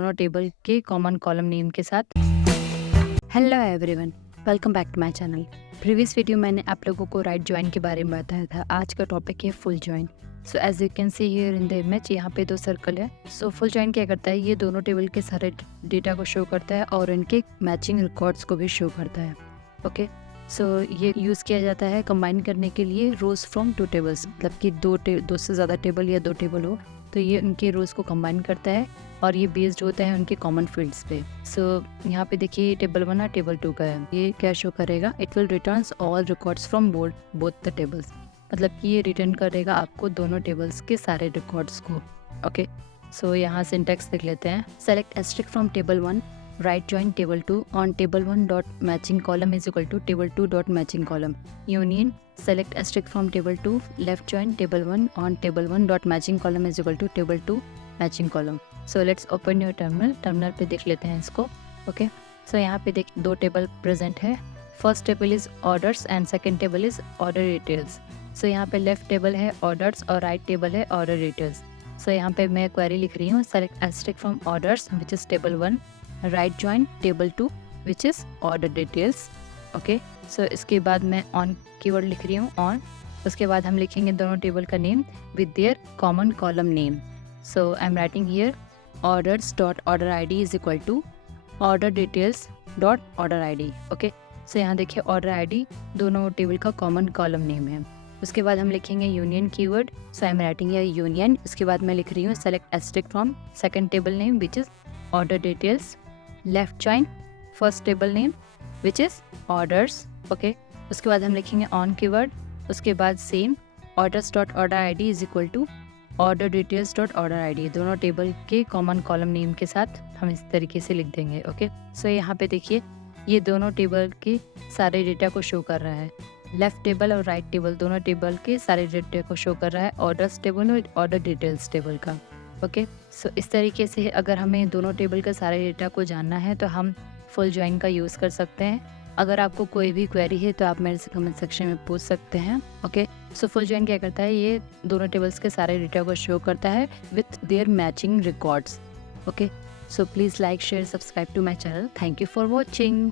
दोनों टेबल के common column name के साथ। Hello everyone, welcome back to my channel. Previous video मैंने आप लोगों को राइट जॉइन के बारे में बताया था। आज का टॉपिक है full join. So as you can see here in the image, यहाँ पे 2 सर्कल है। सो फुल जॉइन क्या करता है, ये दोनों टेबल के सारे डेटा को शो करता है और इनके मैचिंग रिकॉर्ड्स को भी शो करता है। ओके, सो ये यूज़ किया जाता है कंबाइन करने के लिए रोज़ फ्रॉम 2 टेबल्स, मतलब कि दो से ज़्यादा टेबल या 2 टेबल हो तो ये उनके रोज़ को कंबाइन करता है और ये बेस्ड होता है उनके कॉमन फील्ड्स पे। सो यहाँ पे देखिए टेबल 1 और टेबल 2 का है। ये क्या शो करेगा, it will returns all records from both the tables, मतलब कि ये रिटर्न करेगा आपको दोनों टेबल्स के सारे रिकॉर्ड्स को। ओके, सो यहाँ सिंटैक्स देख लेते हैं। Select asterisk from table 1, right join table 2 on table 1 dot matching column is equal to table 2 dot matching column. Union select asterisk from table 2, left join table 1 on table 1 dot matching column is equal to table 2 matching column. So let's open your terminal पे देख लेते हैं इसको। Okay, so यहाँ पे देख 2 table present है। First table is orders and second table is order details. So यहाँ पे लेफ्ट टेबल है ऑर्डर्स और राइट टेबल है ऑर्डर डिटेल्स। सो यहाँ पे मैं क्वेरी लिख रही हूँ, select asterisk from orders which is table 1, right join table 2 which is order details. Okay, so इसके बाद मैं ऑन कीवर्ड लिख रही हूँ ऑन। उसके बाद हम लिखेंगे दोनों टेबल का name with their common column name. So I am writing here orders dot order ID is equal to order details dot order ID. Okay, so यहाँ देखिए ऑर्डर आईडी दोनों टेबल का कॉमन कॉलम नेम है। उसके बाद हम लिखेंगे union keyword. So I am writing here union. इसके बाद मैं लिख रही हूँ select asterisk from second table name which is order details, left join first table name which is orders. Okay, उसके बाद हम लिखेंगे ऑन कीवर्ड। उसके बाद same orders dot order ID is equal to order details dot order ID, दोनों table के common column name के साथ हम इस तरीके से लिख देंगे। ओके, सो यहाँ पे देखिए ये दोनों टेबल के सारे डेटा को शो कर रहा है। लेफ्ट टेबल और राइट टेबल दोनों टेबल के सारे डेटा को शो कर रहा है, ऑर्डर्स टेबल और ऑर्डर डिटेल्स टेबल का। ओके, सो इस तरीके से अगर हमें दोनों टेबल के सारे डेटा को जानना है तो हम फुल जॉइन का यूज़ कर सकते हैं। अगर आपको कोई भी क्वेरी है तो आप मेरे से कमेंट सेक्शन में पूछ सकते हैं। ओके, सो फुल जॉइन क्या करता है, ये दोनों टेबल्स के सारे डेटा को शो करता है with their matching records. Okay, so please like share subscribe to my channel. Thank you for watching.